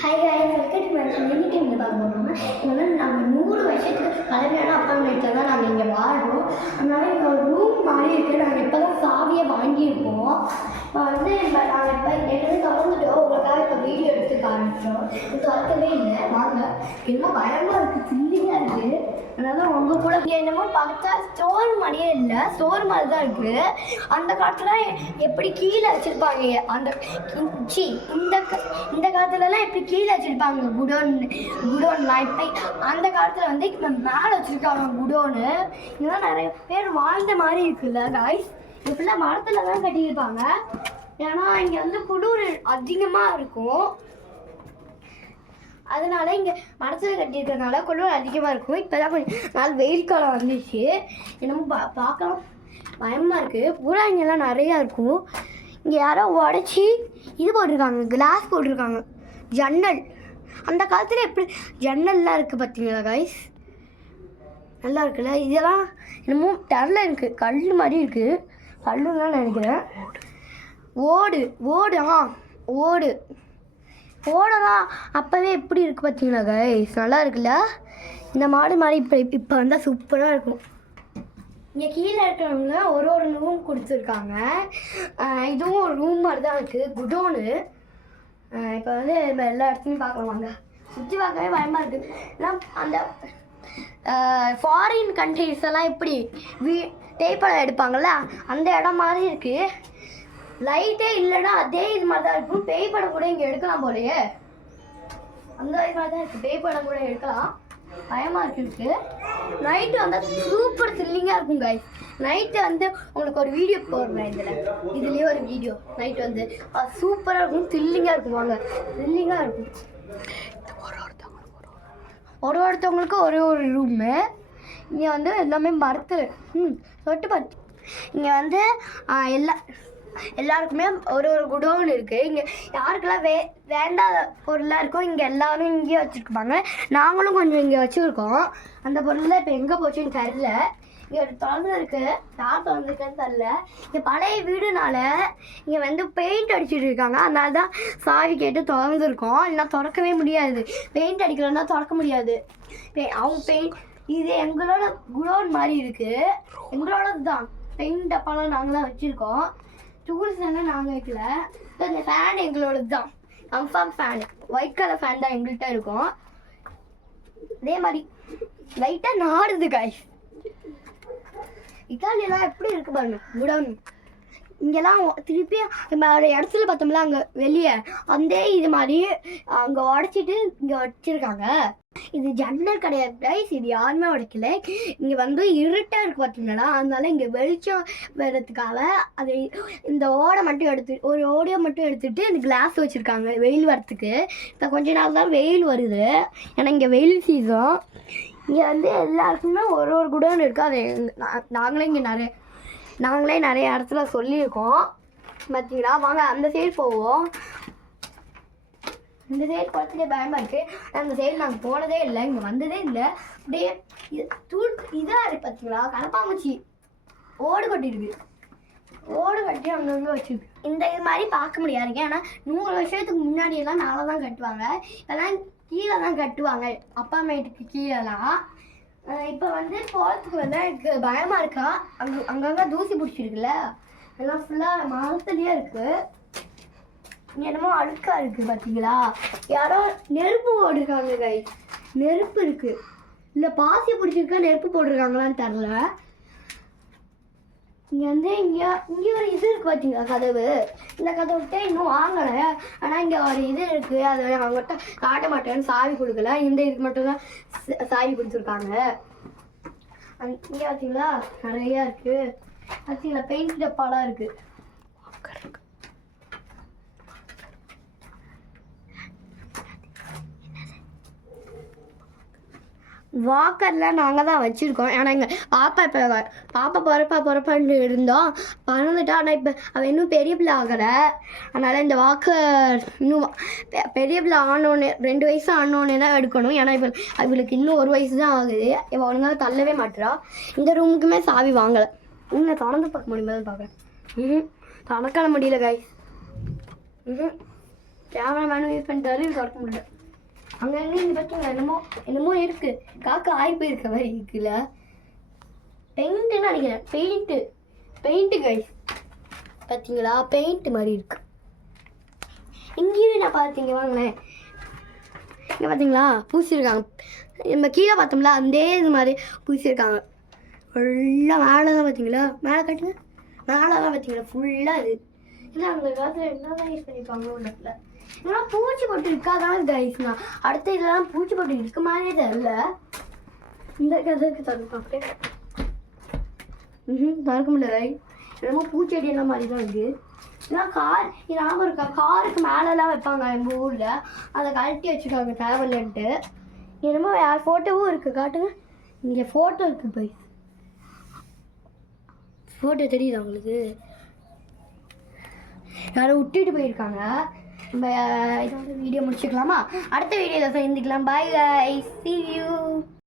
Hi guys, welcome to my channel. இன்னைக்கு என்ன பார்க்க போறோம்னா, இங்க வந்து நம்ம 100 வருஷத்துக்கு பழமையான அப்பார்ட்மெண்ட்ல தான் நாங்கள் இங்கே வாழ்றோம். அதனால இங்கே ஒரு ரூம் மாதிரி இருக்குது. நாங்கள் இப்போ தான் சாவியை வாங்கியிருக்கோம். இப்போ வந்து நாங்கள் இப்போ எங்களுக்கு திறந்துட்டோம். உங்களுக்காக இப்போ வீடியோ எடுத்து காமிச்சோம். இது திறக்கவே இல்லை. வாங்க, என்ன பயமாக இருக்குது, சில்லியாக இருக்குது. அதனால உங்கள் கூட என்னமோ பார்த்தா ஸ்டோர் மாதிரியே இல்லை, ஸ்டோர் மாதிரி தான் இருக்குது. அந்த காலத்தில் எப்படி கீழே வச்சுருப்பாங்க, அந்த இந்த காலத்துலலாம் எப்படி கீழே வச்சுருப்பாங்க குடோன்லாம். இப்போ அந்த காலத்தில் வந்து இப்போ மேலே வச்சுருக்காங்க குடோனு. இதெல்லாம் நிறைய பேர் வாழ்ந்த மாதிரி இருக்குல்ல காய்ஸ். இப்படிலாம் மரத்தில் தான் கட்டியிருப்பாங்க. ஏன்னா இங்கே வந்து குளிர் அதிகமாக இருக்கும். அதனால இங்கே மரத்தில் கட்டியிருக்கிறதுனால குளிர் அதிகமாக இருக்கும். இப்போ தான் கொஞ்சம் நாள் வெயில் காலம் வந்துச்சு. என்னமோ பார்க்கலாம் பயமாக இருக்குது. பூரா இங்கெல்லாம் நிறையா இருக்கும். இங்கே யாரோ உடச்சி இது போட்டிருக்காங்க, கிளாஸ் போட்டிருக்காங்க. ஜன்னல் அந்த காலத்தில் எப்படி ஜன்னல்லாம் இருக்குது பார்த்தீங்களா காய்ஸ், நல்லா இருக்குல்ல. இதெல்லாம் என்னமோ டரில் இருக்குது, கல் மாதிரி இருக்குது, கல்லுன்னு தான் நினைக்கிறேன். ஓடு ஓடலாம் அப்போவே எப்படி இருக்குது பார்த்தீங்களா காய்ஸ், நல்லா இருக்குல்ல. இந்த மாடு மாதிரி இப்போ வந்தால் சூப்பராக இருக்கும். இங்கே கீழே இருக்கிறவங்க ஒரு ரூம் கொடுத்துருக்காங்க. இதுவும் ஒரு ரூம் மாதிரி தான் இருக்குது, குடோனு. இப்போ வந்து நம்ம எல்லா இடத்துலையும் பார்க்கலாம். வாங்க, சுற்றி பார்க்கவே பயமாக இருக்குது. ஏன்னா அந்த ஃபாரின் கண்ட்ரீஸ் எல்லாம் எப்படி தேய்ப்படம் எடுப்பாங்கள்ல, அந்த இடம் மாதிரி இருக்குது. லைட்டே இல்லைன்னா அதே இது மாதிரி தான் இருக்கும். பேய் படம் கூட இங்கே எடுக்கலாம் போலையே, அந்த இது மாதிரி தான் இருக்குது. பேய் படம் கூட எடுக்கலாம். பயமாக இருக்குது. நைட்டு வந்தால் சூப்பர் த்ரில்லிங்காக இருக்கும் காய்ஸ். நைட்டு வந்து உங்களுக்கு ஒரு வீடியோ போடுறேன், இதுலேயே ஒரு வீடியோ. நைட்டு வந்து சூப்பராக இருக்கும், த்ரில்லிங்காக இருக்கும். வாங்க, த்ரில்லிங்காக இருக்கும். ஒருத்தவங்களுக்கு ஒரு ரூமு. இங்கே வந்து எல்லாமே மரத்து சொட்டு பார்த்து. இங்கே வந்து எல்லாருக்குமே ஒரு குடோன் இருக்குது. இங்கே யாருக்கெல்லாம் வேண்டாத பொருளாக இருக்கோ இங்கே எல்லோரும் இங்கேயே வச்சுருப்பாங்க. நாங்களும் கொஞ்சம் இங்கே வச்சுருக்கோம். அந்த பொருள் இப்போ எங்கே போச்சுன்னு தெரியல. இங்கே ஒரு திறந்து இருக்குது, யார் திறந்துருக்குன்னு தெரில. இங்கே பழைய வீடுனால இங்கே வந்து பெயிண்ட் அடிச்சுட்டு இருக்காங்க. அதனால தான் சாவி கேட்டு திறந்துருக்கோம். இல்லைனா திறக்கவே முடியாது. பெயிண்ட் அடிக்கலன்னா திறக்க முடியாது. அவங்க இது எங்களோட குடோன் மாதிரி இருக்குது, எங்களோடது தான். பெயிண்ட் டப்பாலாம் நாங்கள் தான் வச்சுருக்கோம். டூல்ஸ் எல்லாம் நாங்கள் வைக்கல. இந்த ஃபேன் எங்களோடது தான், கம்ஃபார்ம் ஃபேனு. ஒயிட் கலர் ஃபேன் தான் எங்கள்கிட்ட இருக்கும். அதே மாதிரி லைட்டாக நாடுது காய்ஸ். இத்தாலியெல்லாம் எப்படி இருக்கு பாருங்க குடோன். இங்கெல்லாம் திருப்பி நம்ம இடத்துல பார்த்தோம்ல அங்கே வெளியே, அந்த இது மாதிரி அங்கே உடச்சிட்டு இங்கே வச்சுருக்காங்க. இது ஜன்னல் கிடையாது கைஸ், இது யாருமே உடைக்கல. இங்கே வந்து இருட்டாக இருக்குது பார்த்தீங்களா, அதனால இங்கே வெளிச்சம் வர்றதுக்காக அதை இந்த ஓடை மட்டும் ஒரு ஓடையை மட்டும் எடுத்துகிட்டு இந்த கிளாஸ் வச்சுருக்காங்க வெயில் வரத்துக்கு. இப்போ கொஞ்ச நாள் தான் வெயில் வருது, ஏன்னா இங்கே வெயில் சீசன். இங்கே வந்து எல்லாருக்குமே ஒரு குடோன் இருக்குது. அது நாங்களே நிறைய இடத்துல சொல்லியிருக்கோம் பார்த்தீங்களா. வாங்க அந்த சைடு போவோம். இந்த சைடு குளத்துலேயே பயமாக இருக்குது. அந்த சைடு நாங்கள் போனதே இல்லை, இங்கே வந்ததே இல்லை. அப்படியே இதாக இருக்குது பார்த்தீங்களா, கலப்பாம்பூச்சி ஓடு கட்டிருக்கு. ஓடு கட்டி அங்கங்கே வச்சுருக்கு. இந்த இது மாதிரி பார்க்க முடியாதுங்க. ஏன்னா 100 வருஷத்துக்கு முன்னாடியெல்லாம் மேலே தான் கட்டுவாங்க, இதெல்லாம் கீழே தான் கட்டுவாங்க, அப்பார்ட்மெண்ட்டுக்கு கீழெல்லாம். இப்போ வந்து போகிறதுக்கு வந்து எனக்கு பயமாக இருக்கா. அங்கங்கே தூசி பிடிச்சிருக்குல்ல, எல்லாம் ஃபுல்லாக மரத்துலேயே இருக்குது. இங்கே என்னமோ அழுக்காக இருக்குது பார்த்தீங்களா. யாரோ நெருப்பு போட்டிருக்காங்க கைஸ், நெருப்பு இருக்குது. இல்லை பாசி பிடிச்சிருக்கா நெருப்பு போட்டிருக்காங்களான்னு தெரில. இங்கே வந்து இங்கே ஒரு இது இருக்குது பார்த்தீங்களா, கதவு. இந்த கதவுகிட்ட இன்னும் வாங்கலை, ஆனால் இங்கே ஒரு இது இருக்குது. அதை அவங்ககிட்ட காட்ட மாட்டேன்னு சாவி கொடுக்கல. இந்த இதுக்கு மட்டும்தான் சாவி கொடுத்துருக்காங்க. இங்கே பார்த்தீங்களா நிறையா இருக்குது. பார்த்தீங்களா பெயிண்ட் டப்பாலாம் இருக்குது. வாக்கர்லாம் நாங்கள் தான் வச்சுருக்கோம். ஏன்னா இங்கே பாப்பா பிறப்பான்னு இருந்தோம், பறந்துட்டா. ஆனால் இப்போ அவள் இன்னும் பெரிய பிள்ளை ஆகலை. அதனால் இந்த வாக்கர் இன்னும் பெரிய பிள்ளை ஆனோடனே 2 வயசு ஆனோடனே தான் எடுக்கணும். ஏன்னா இப்போ அவளுக்கு இன்னும் 1 வயசு தான் ஆகுது. இப்போ ஒழுங்காக தள்ளவே மாட்டுறா. இந்த ரூமுக்குமே சாவி வாங்கலை. இன்னும் திறந்து பார்க்க முடியுமா தான் பார்க்குறேன். திறக்கால முடியல காய்ஸ். கேமராமேனும் யூஸ் பண்ணிட்டாரு திறக்க முடியல. அங்கங்கே இந்த பார்த்தீங்களா என்னமோ இருக்கு. காக்கா ஆய் போயிருக்க மாதிரி இருக்குல்ல. பெயிண்ட்டுன்னு நினைக்கிறேன். பெயிண்ட்டு கைஸ் பார்த்தீங்களா, பெயிண்ட் மாதிரி இருக்கு. இங்கேயும் நான் பார்த்தீங்க வாங்களேன், இங்கே பார்த்தீங்களா பூசியிருக்காங்க. நம்ம கீழே பார்த்தோம்ல அதே இது மாதிரி பூசியிருக்காங்க. ஃபுல்லாக மேலே தான் பார்த்தீங்களா, மேலே கட்டுங்க, மேலே தான் பார்த்தீங்களா ஃபுல்லாக இது. இல்லை அந்த காலத்தில் என்ன தான் யூஸ் பண்ணியிருப்பாங்களோ இடத்துல. ஏன்னா பூச்சி போட்டு இருக்காதான் கைஸ்னா. அடுத்த இதெல்லாம் பூச்சி போட்டு இருக்க மாதிரியே தெரியல. இந்த கதைக்கு திறக்கும் அப்படியே திறக்க முடியல. என்னமோ பூச்செடி என்ன மாதிரி தான் இருக்குது. ஏன்னா ஞாபகம் இருக்கா, காருக்கு மேலெலாம் வைப்பாங்க எங்கள் ஊரில், அதை கழட்டி வச்சுருக்காங்க தேவையில்லைன்ட்டு. என்னமோ யார் ஃபோட்டோவும் இருக்குது, காட்டுங்க. இங்கே ஃபோட்டோ இருக்குது போய், ஃபோட்டோ தெரியுதா உங்களுக்கு? யாரும் விட்டுட்டு போயிருக்காங்க. நம்ம இதோட வீடியோ முடிச்சுக்கலாமா? அடுத்த வீடியோவில் சந்திக்கலாம். பாய் guys, see you.